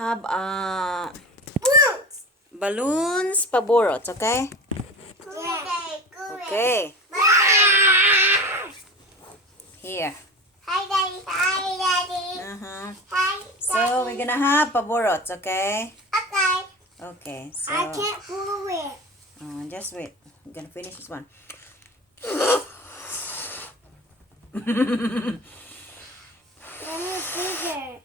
Have balloons paborot, okay? Okay. Here. Hi, Daddy. Hi, Daddy. Hi, So we're gonna have paborots, okay? Okay. Okay. So I can't blow it. just wait. We're gonna finish this one. Let me bigger.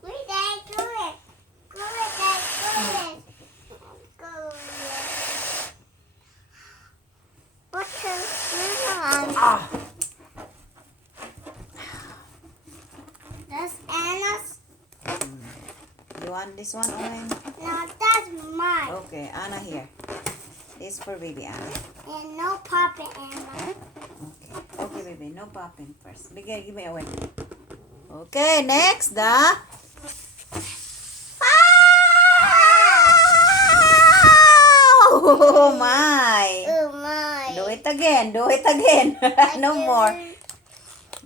Wait, Daddy, go it. Go it, Daddy. Go it. Go it. What's the one? That's Anna's. You want this one, Owen? No, that's mine. Okay, Anna here. This for baby Anna. And no popping, Anna. Okay. Okay, baby. No popping first. Give me Owen. Okay, next the Oh my! Oh my. Do it again. Do it again. No more.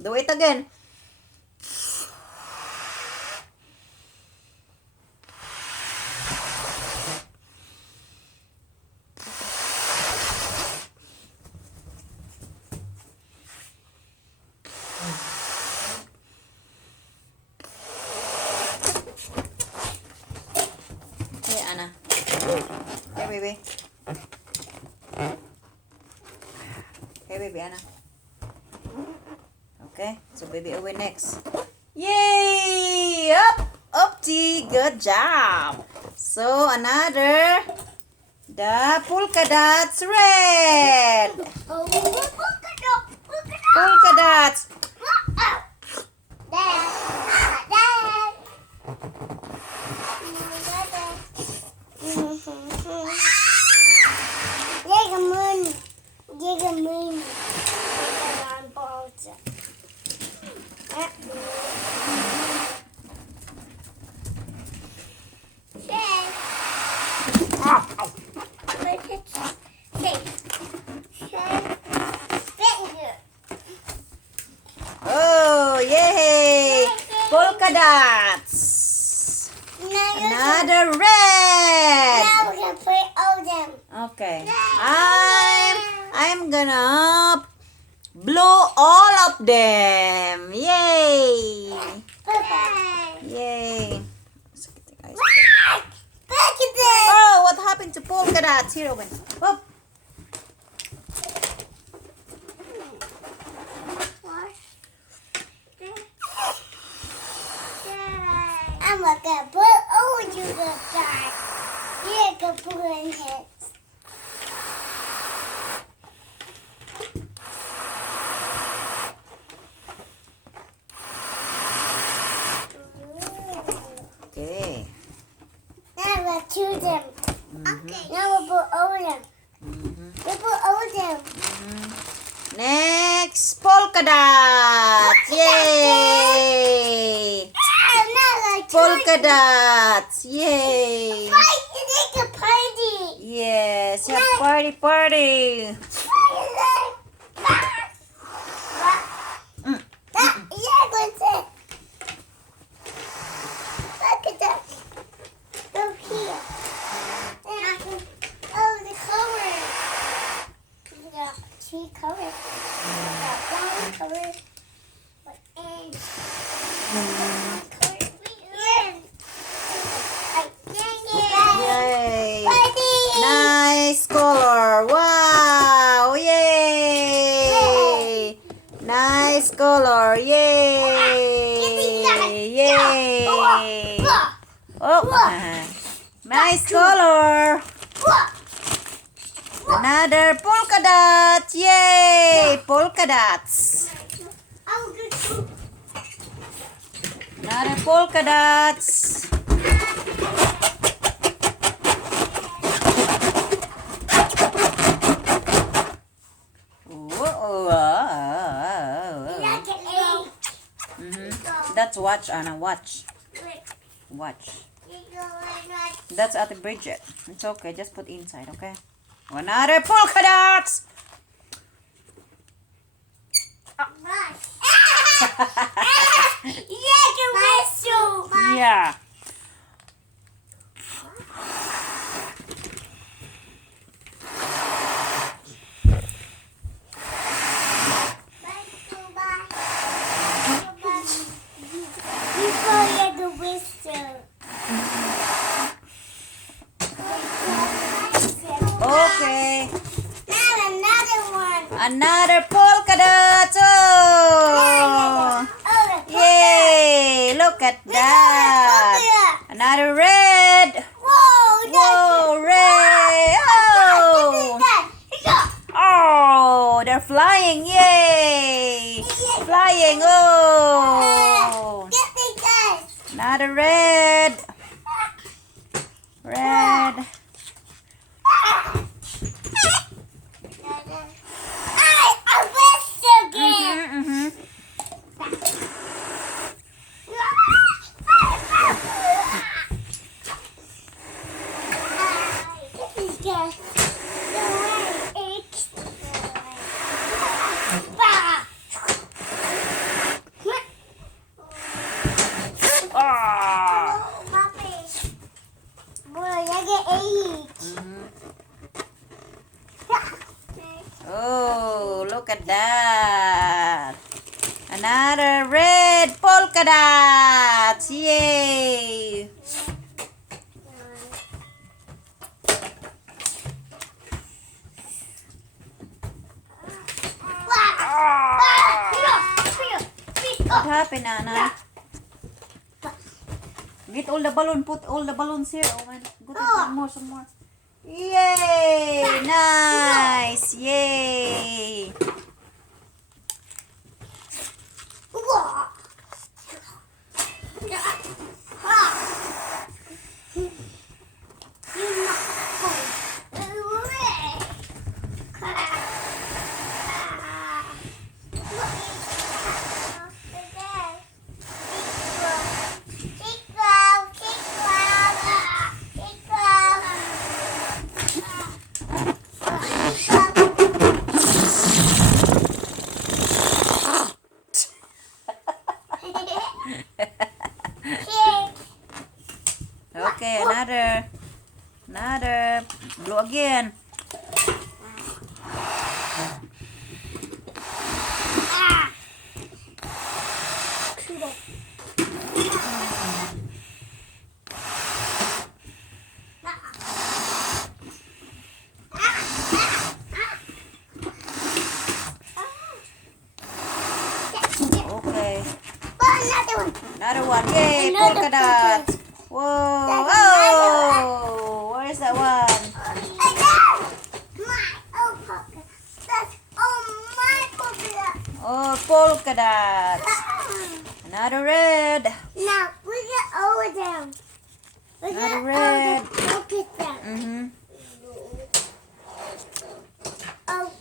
Do it again. Here, Anna. Here, baby. Here, baby Anna. Okay, so baby Owen next. Yay! Up, T. Good job. So another, the polka dots red. Oh, polka dot. Polka dots. Dad. Dig a moon. Oh, yay! Polka dots. Another red. Now we're gonna play all them. Okay. I'm gonna blow all of them. Yay! Yay! Look at this. Oh, what happened to polka dots? Here, Owen. Oh. I'm gonna put all you the guy. You're gonna put in it. Okay. Now we'll choose them. Okay. Now we'll put all them. We'll put all them. Next, polka dots. Yay! Polka dots. Yay! It's a party. Yes, have party, party. Yeah, what's it? Look at that. Go here. Oh, the color. The tree color. The brown color. And Yay! Nice color. Wow! Yay! Nice color. Yay! Yay! Oh, nice color. Another polka dots. Yay! Polka dots. Another polka dots. That's watch, Anna. Watch. Watch. That's at the Bridget. It's okay. Just put inside, okay? Another polka dots. Yeah, the whistle. Yeah. Before you the whistle. Okay. Now another one. Another polka dots. Oh. Yay. Look at that. Another red. Whoa, red. Oh. Oh, they're flying. Yay. Flying. Oh. Another red. Red. Mm-hmm. Ah. Oh, look at that. Another red polka dots. Yay. What happened, Anna? Get all the balloon. Put all the balloons here. Oh, man. Go to some more. Yay! Nice! Yay! Okay, another. Blow again. Okay. Another one. Yay, polka dots. Whoa. Oh, where's that one? Oh, polka dots. Another red. Now we get over them. We get Another over red. them. Look at them. Mm-hmm.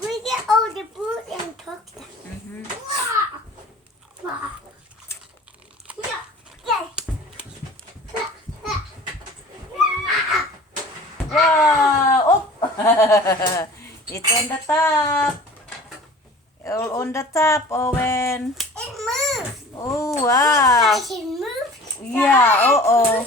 We get over the boot and cook them. Mm-hmm. Wow. Oh. It's on the top. All on the top, Owen. It moves. Oh, wow. I can move. Yeah, uh-oh.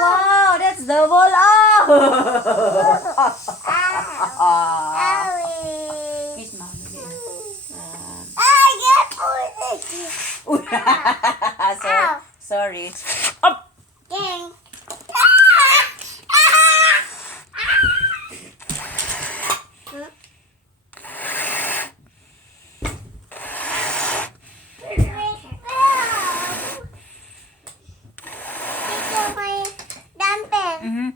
Wow, that's double O. Kiss mommy. Sorry. Up. Mm-hmm.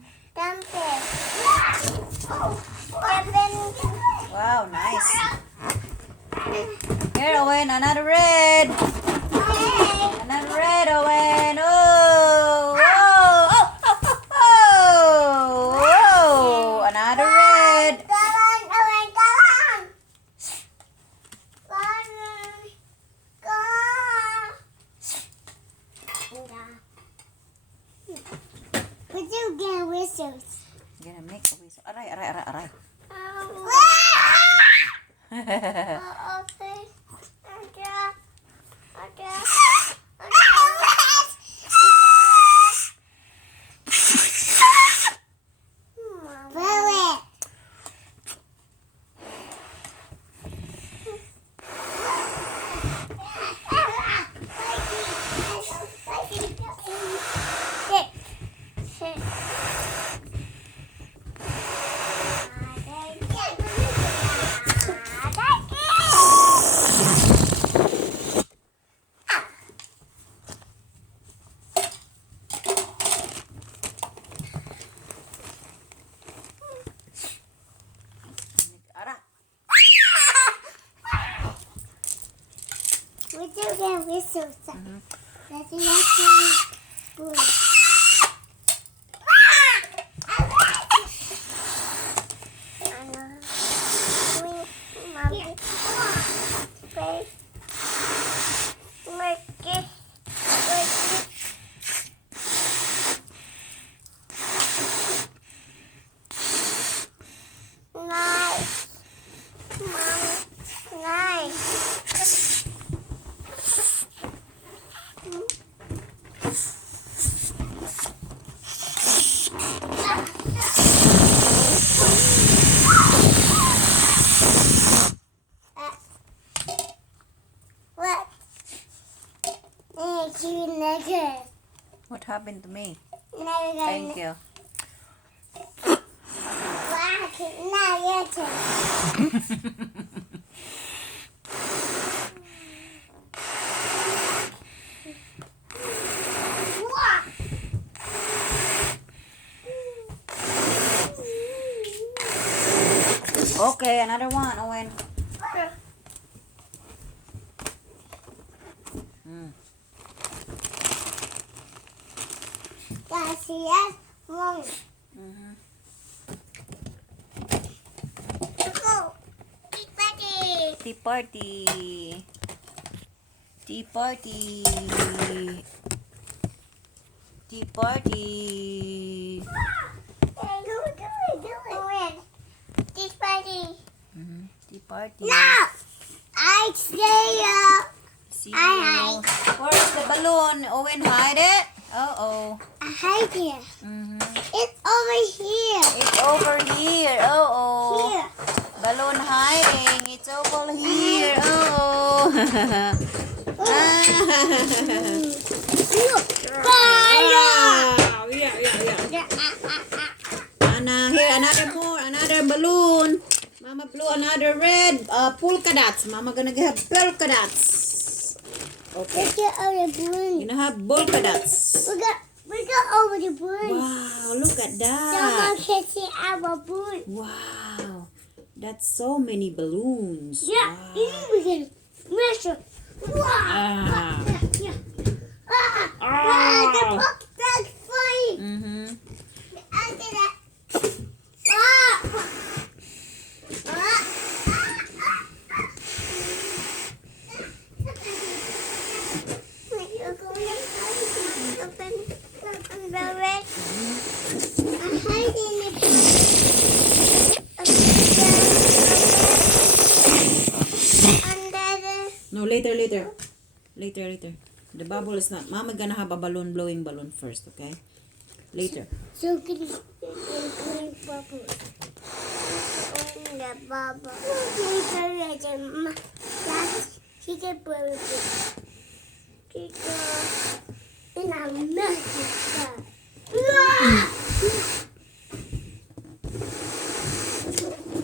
Wow, nice. Here, Owen, another red. Another red, Owen. Oh, oh, oh, oh, oh, oh. Another red. whistles. I'm gonna make a whistle. Aray. Okay. Ara. We do get whistles. That's the spoon. What? Thank you, Nugget. What happened to me? Nugget. Thank you. Now your turn. Okay, another one, Owen. That's yes, one. Oh, it's ready. Tea party. Tea party. Tea party. Hey, do it. Owen, it's ready. Tea party. No, I stay up. See I you. Where's the balloon? Owen, hide it. Uh-oh. I hide here. It's over here. It's over here. Uh-oh. Here. Balloon hiding. It's over here. Uh-oh. Look, fire. Wow. Yeah. Anna, here, another balloon. Mama blew another red polka dots. Mama gonna have polka dots. Okay. Look at all the balloons. You're gonna have polka dots. We got over the balloons. Wow, look at Someone that. can see our balloons. Wow. That's so many balloons. Yeah, Wow. we can measure. Ah. The book that's funny. Under that. No, later. Later. The bubble is not. Mama gonna have a blowing balloon first, okay? Later. So can you green bubble? On the bubble. She can put it in a magic car.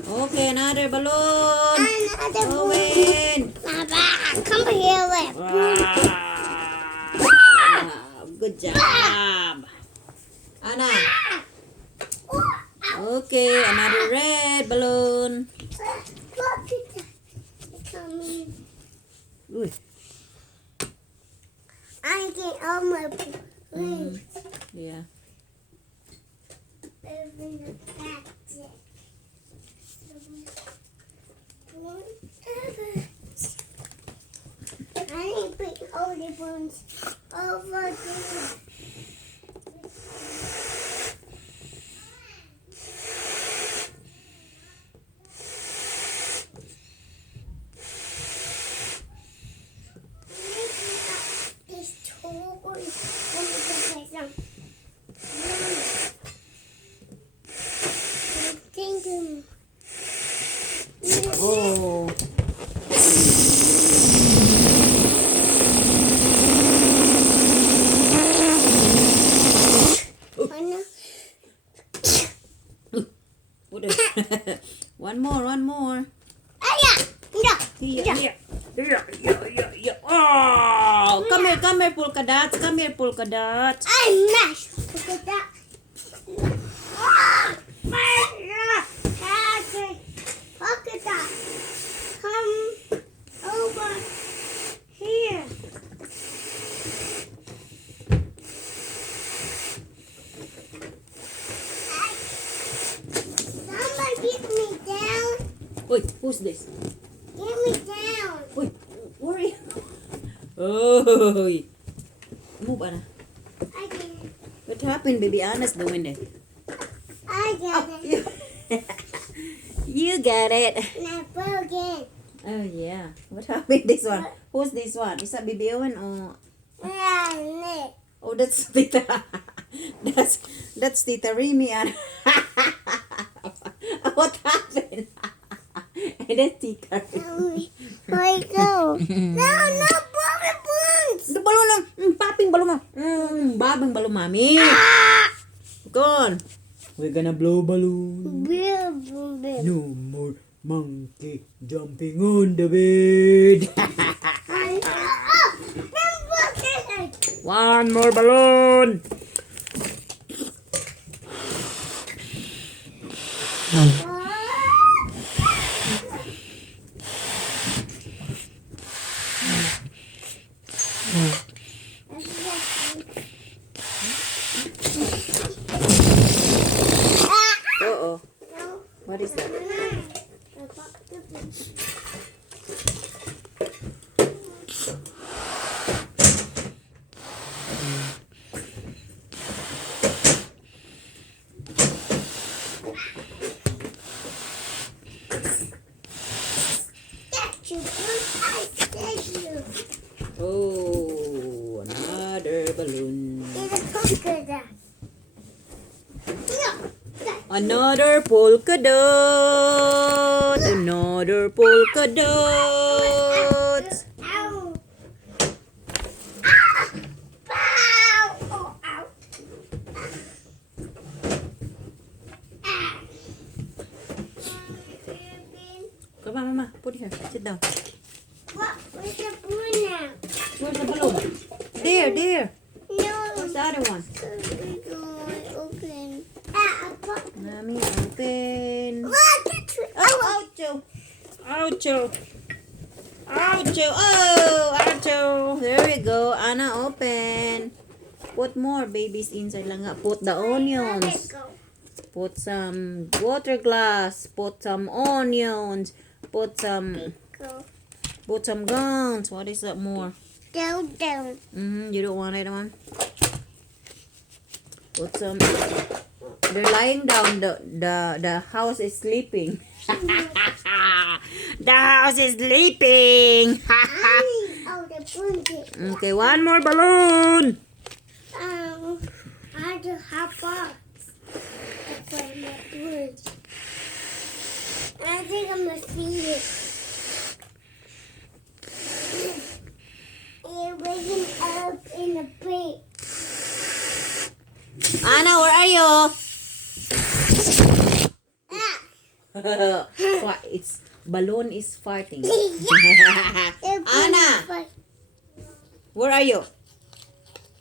Okay, another balloon. Another Owen. Papa, come here with. Wow. Good job. Anna. Okay, another red balloon. Uy. I get all my balloons. Yeah. I need to put all the balloons over there. One more, one more. Yeah. Here. Oh, come here, polka dots. Come here, polka dots. I mashed. Look at that. Look at that. Come over here. Somebody get me down. Wait, who's this? Get me down. Wait, where are you? Oh, move, Anna. I get it. What happened, baby? Anna's doing it. I got Oh, it. you got it. Now go again. Oh yeah. What happened? This one. Who's this one? Is that Baby Owen or? Yeah, Nick. Oh, that's Tita. that's Tita Remy. And what happened? And that's Tita. Where you go? No, balloons. The balloon. Popping balloon. Babang balloon, mommy. Go on. We're gonna blow balloon. No more monkey jumping on the bed. One more balloon. Uh-oh. What is that? Oh, another balloon. Another polka dot. Another polka dot. Come on, Mama. Put it here. Sit down. Where's the balloon now? Where's the balloon? There, there. No. Where's the other one? Open. Mommy, open. Look, Oh, oucho. Oucho. Oucho. Oh, oucho. There we go. Anna, open. Put more babies inside lang nga. Put the onions. Put some water glass. Put some onions. Put some guns. What is that more? Down. You don't want it, man? Put some. They're lying down. The house is sleeping. The house is sleeping. Oh, the balloon. Okay, one more balloon. I just hop off. That's why I'm not balloon. I think I'm gonna feed it. You're waking up in a plate. Anna, where are you? It's balloon is farting. Anna, where are you?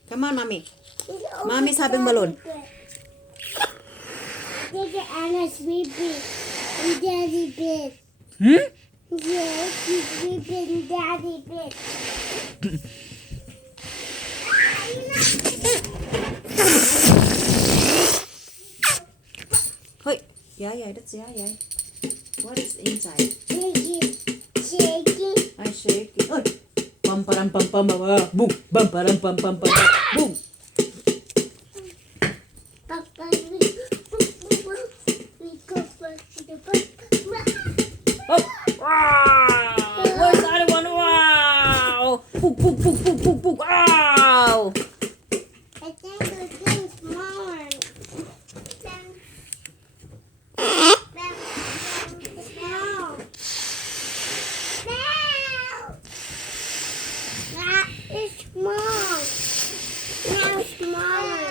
Come on, mommy. Mommy's having balloon. Look at Anna's sleeping in Daddy bed. Yes, she's sleeping in Daddy bed. Hey, yeah, that's yeah. What is inside? Shaking. I shake it. Oh, pam param pam pam boom, pam param pam pam pam boom. Papa, we go first to the Oh, wow! Where's the other one? Wow! Pook! Wow! I think we're getting smaller. That is small. Now smaller.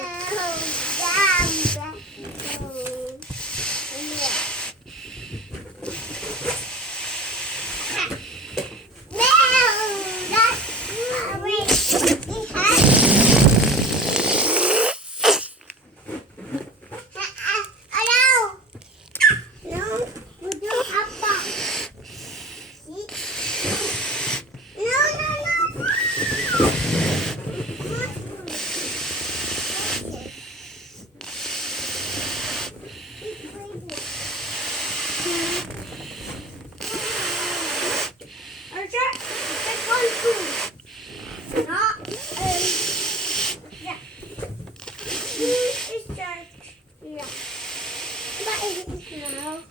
No.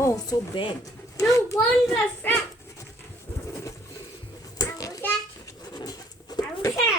Oh, so big. No wonder. Arusha. Arusha.